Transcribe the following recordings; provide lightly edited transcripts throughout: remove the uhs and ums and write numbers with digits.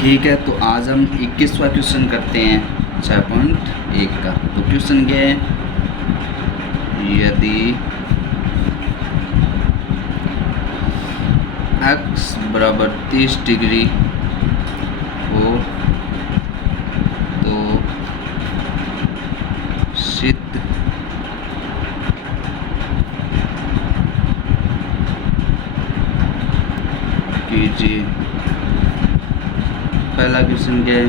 ठीक है, तो आज हम 21वां क्वेश्चन करते हैं 6.1 का। तो क्वेश्चन क्या है, यदि x बराबर 30 डिग्री हो तो सिद्ध कीजिए। पहला क्वेश्चन क्या है,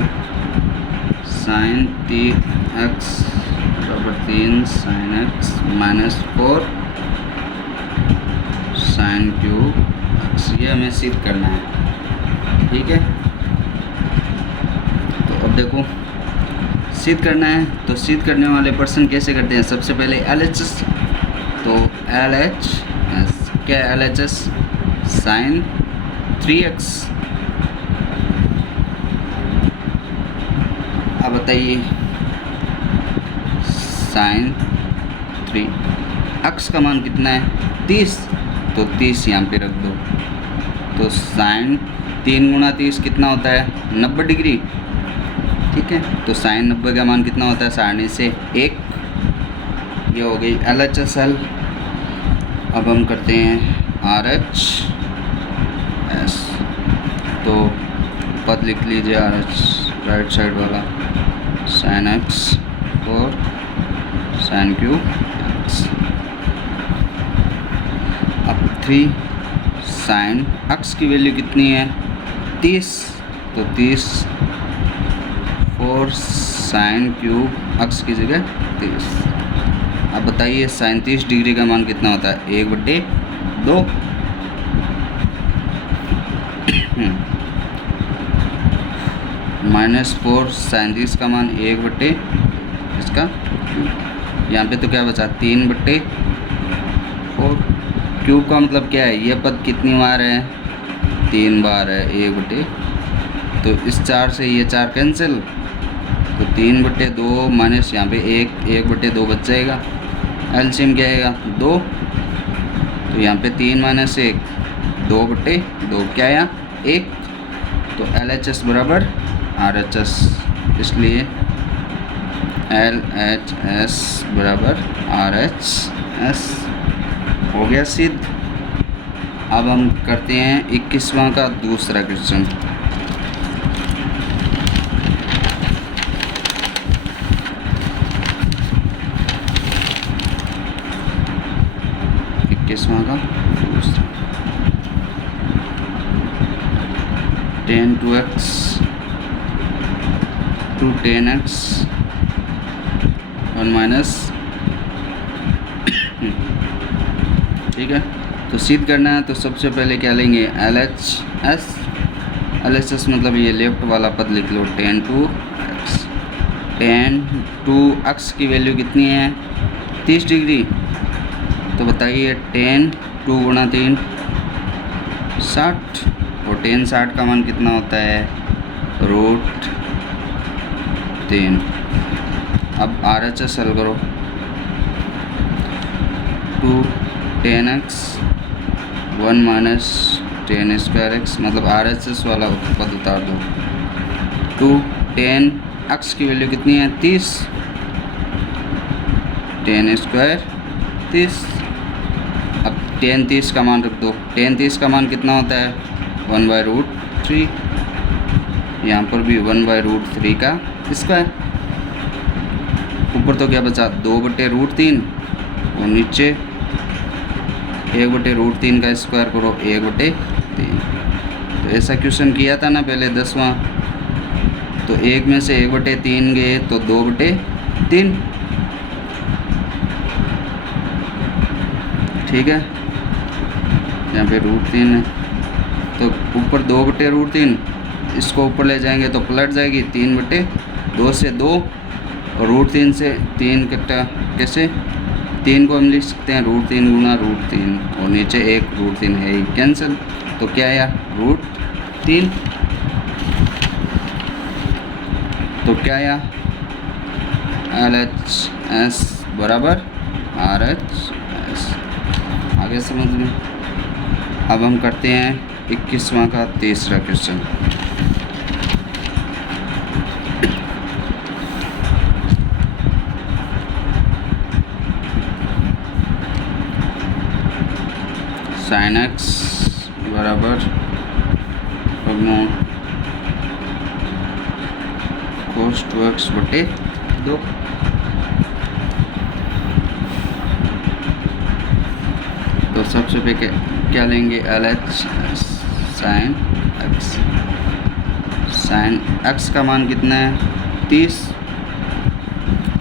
साइन 3x बराबर 3 sine x minus 4 sine cube x, ये हमें सिद्ध करना है। ठीक है, तो अब देखो सिद्ध करना है, तो सिद्ध करने वाले पर्सन कैसे करते हैं। सबसे पहले LHS, तो LHS क्या है, LHS साइन 3x। अब बताइए साइन 3x का मान कितना है 30, तो 30 यहाँ पे रख दो। तो साइन 3 गुणा 30 कितना होता है 90 डिग्री। ठीक है, तो साइन 90 का मान कितना होता है सारणी से 1। ये हो गई LHS। अब हम करते हैं RHS, तो पद लिख लीजिए RH राइट साइड वाला, साइन x और साइन क्यूब x। अब 3 साइन x की वैल्यू कितनी है 30, तो 30 4 साइन क्यूब x की जगह 30। अब बताइए साइन 30 डिग्री का मान कितना होता है 1/2। माइनस 4 साइन 30 का मान 1/, इसका यहाँ पे तो क्या बचा 3/4। क्यूब का मतलब क्या है, ये पद कितनी बार है 3 बार है 1/। तो इस 4 से ये 4 कैंसिल, तो 3/2 माइनस यहाँ पे 1/2 बच जाएगा। एलसीएम क्या आएगा 2, तो यहाँ पे 3 माइनस 1 2/2 क्या आया 1। तो LHS बराबर RHS, इसलिए LHS बराबर RHS हो गया सिद्ध। अब हम करते हैं 21वां का दूसरा क्वेश्चन। का दूसरा 10 2x टू 10x 1 माइनस। ठीक है, तो सिद्ध करना है, तो सबसे पहले क्या लेंगे LHS। LHS मतलब ये लेफ्ट वाला पद लिख लो 10 2x। 10 2x की वैल्यू कितनी है 30 डिग्री। तो बताइए 10 2 गुणा 3 60, और 10 60 का मान कितना होता है √3। अब RHS हल करो, 2 10x 1 माइनस 10 स्क्वायर x, मतलब RHS वाला पद उतार दो। 2 10x की वैल्यू कितनी है 30, 10 स्क्वायर 30। अब 10 30 का मान रख दो, 10 30 का मान कितना होता है 1/√3। यहाँ पर भी 1/√3 का स्क्वायर। ऊपर तो क्या बचा 2/√3, और नीचे 1/√3 का स्क्वायर करो 1/3। तो ऐसा क्वेश्चन किया था ना पहले 10वां, तो 1 में से 1/3 गए तो 2/3। ठीक है, यहाँ पे √3 है, तो ऊपर 2/√3, इसको ऊपर ले जाएंगे तो पलट जाएगी 3/2 से 2, और √3 से 3 कट्टा कैसे 3 को हम लिख सकते हैं √3 गुणा √3, और नीचे एक √3 है ही कैंसिल, तो क्या आया √3। तो क्या आया LHS बराबर RHS। आगे समझ में। अब हम करते हैं 21वां का तीसरा क्वेश्चन। साइन एक्स बराबर वर्गमूल कोस 2x बटे 2। तो सबसे पहले क्या लेंगे, L h sine x. Sine x का मान कितना है 30।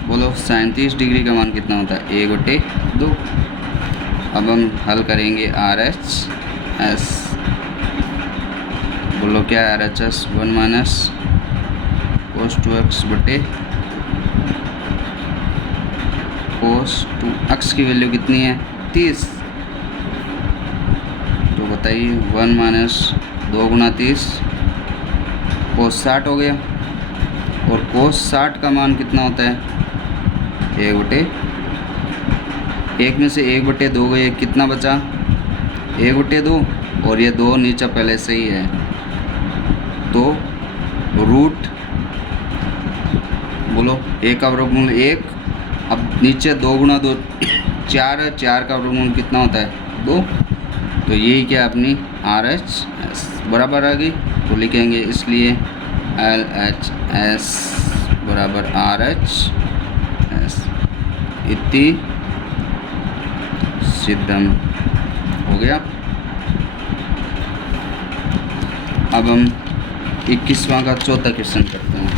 बोलो साइन 30 डिग्री का मान कितना होता है 1/2। अब हम हल करेंगे आर एच एस। बोलो क्या R H S 1 minus cos 2x बटे कोस 2x की वैल्यू कितनी है 30। तो बताइए 1 माइनस 2 गुना 30 कोस 60 हो गया। और कोस 60 का मान कितना होता है 1 में से 1/2 गए, कितना बचा 1/2। और ये 2 नीचे पहले से ही है, तो रूट बोलो 1 का वर्गमूल 1। अब नीचे 2 गुना 2 4 है, 4 का वर्गमूल कितना होता है 2। तो यही क्या अपनी आर एच एस बराबर आ गई। तो लिखेंगे इसलिए एल एच एस बराबर आर एच एस। इतनी सिद्धम हो गया। अब हम 21वां का चौथा क्वेश्चन करते हैं।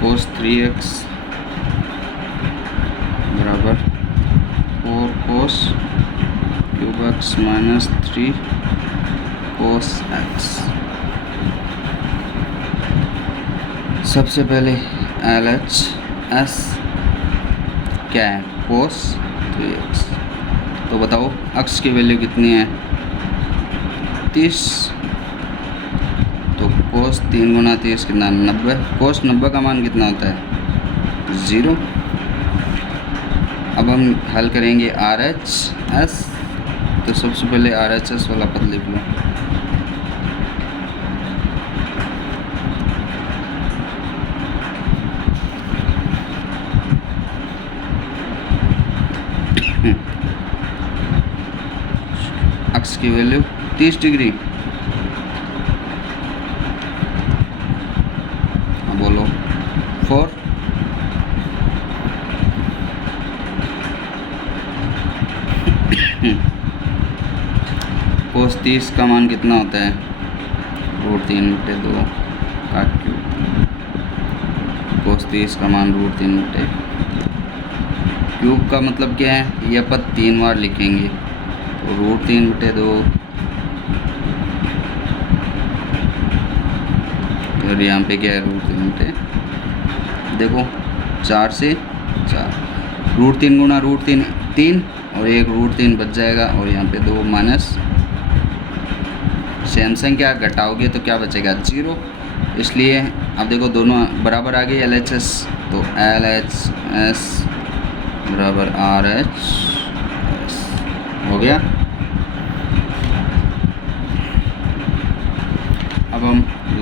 कोस 3x बराबर 4 कोस क्यूब x माइनस 3 कोस x। सबसे पहले एल एच एस क्या है कोस 3x। तो बताओ x की वैल्यू कितनी है 30। तो कोस 3 गुना 30 कितना 90। कोस 90 का मान कितना होता है 0। अब हम हल करेंगे आर एच एस। तो सबसे पहले आर एच एस वाला पद लिख लो। एक्स की वैल्यू 30 डिग्री। बोलो 4। कोस 30 का मान कितना होता है √3/2 का क्यूब। कोस 30 का मान √3/2 क्यूब का मतलब क्या है, यह पद 3 बार लिखेंगे। तो √3/2 और यहाँ पे क्या है √3/2। देखो 4 से 4 √3 गुना √3 3 और एक √3 बच जाएगा। और यहाँ पे 2 माइनस सेम संख्या घटाओगे तो क्या बचेगा 0। इसलिए अब देखो दोनों बराबर आ गए एल एच एस। तो एल एच एस बराबर आर एच एस हो गया। अब हम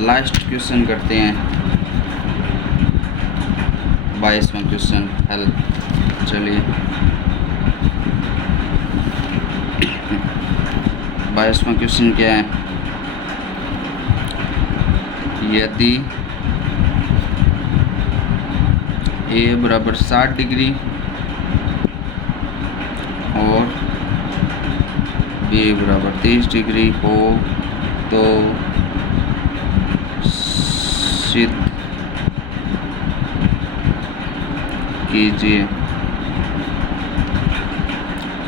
लास्ट क्वेश्चन करते हैं 22वां क्वेश्चन हल। चलिए 22वां क्वेश्चन क्या है, यदि a बराबर 60 डिग्री और b बराबर 30 डिग्री हो तो सिद्ध कीजिए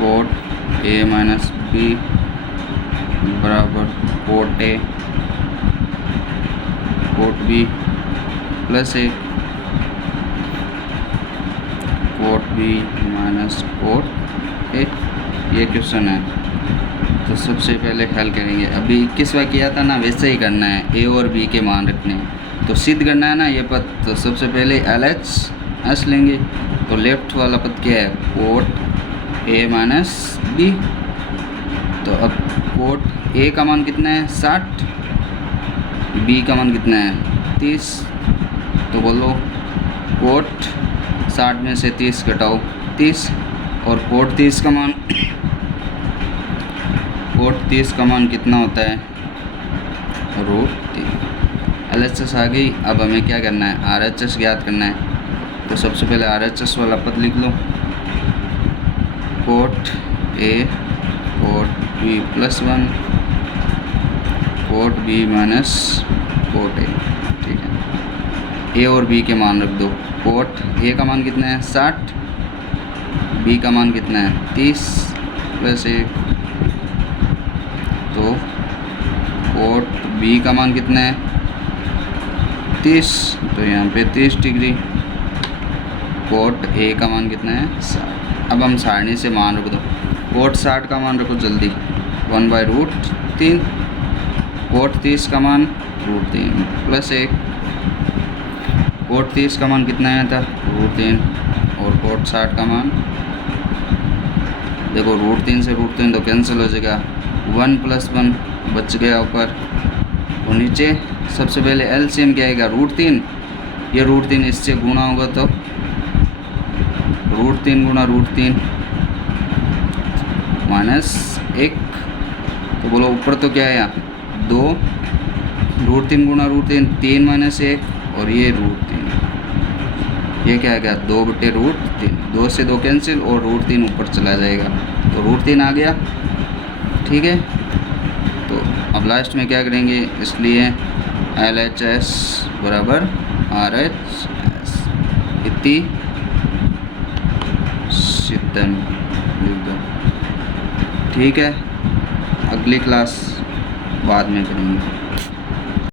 कोट a माइनस b बराबर cot a cot b plus 1 cot b minus cot a। ये क्वेश्चन है। तो सबसे पहले हल करेंगे। अभी 21वां किया था ना, वैसे ही करना है, a और b के मान रखने हैं। तो सिद्ध करना है ना ये पद। तो सबसे पहले एल एच एस लेंगे। तो लेफ्ट वाला पद क्या है कोट a माइनस b। तो अब कोट a का मान कितना है 60, b का मान कितना है 30। तो बोलो कोट 60 में से 30 घटाओ 30, और कोट 30 का मान कितना होता है, √3। LHS आ गई। अब हमें क्या करना है, RHS ज्ञात करना है। तो सबसे पहले RHS वाला पद लिख लो, cot A cot B +1 cot B minus cot A। ठीक है, A और B के मान रख दो। कोट A का मान कितना है 60, B का मान कितना है 30 + 1, तो कोट B का मान कितना है 30, तो यहाँ पे 30 डिग्री। कोट A का मान कितना है 60। अब हम सारणी से मान रख दो। कोट 60 का मान रखो जल्दी, 1/√3। कोट 30 का मान √3 + 1। कोट 30 का मान कितना आया था √3, और कोट 60 का मान देखो √3 से √3 तो कैंसिल हो जाएगा, 1 + 1 बच गया ऊपर, और नीचे सबसे पहले LCM क्या आएगा √3। ये √3 इससे गुणा होगा तो √3 गुणा √3 -1। तो बोलो ऊपर तो क्या आया 2, √3 गुणा √3 3 - 1, और ये √3, ये क्या आ गया 2/√3। 2 से 2 कैंसिल, और √3 ऊपर चला जाएगा, तो √3 आ गया। ठीक है, तो अब लास्ट में क्या करेंगे, इसलिए LHS बराबर RHS इतनी सिद्धम लिख दो। ठीक है, अगली क्लास बाद में करेंगे।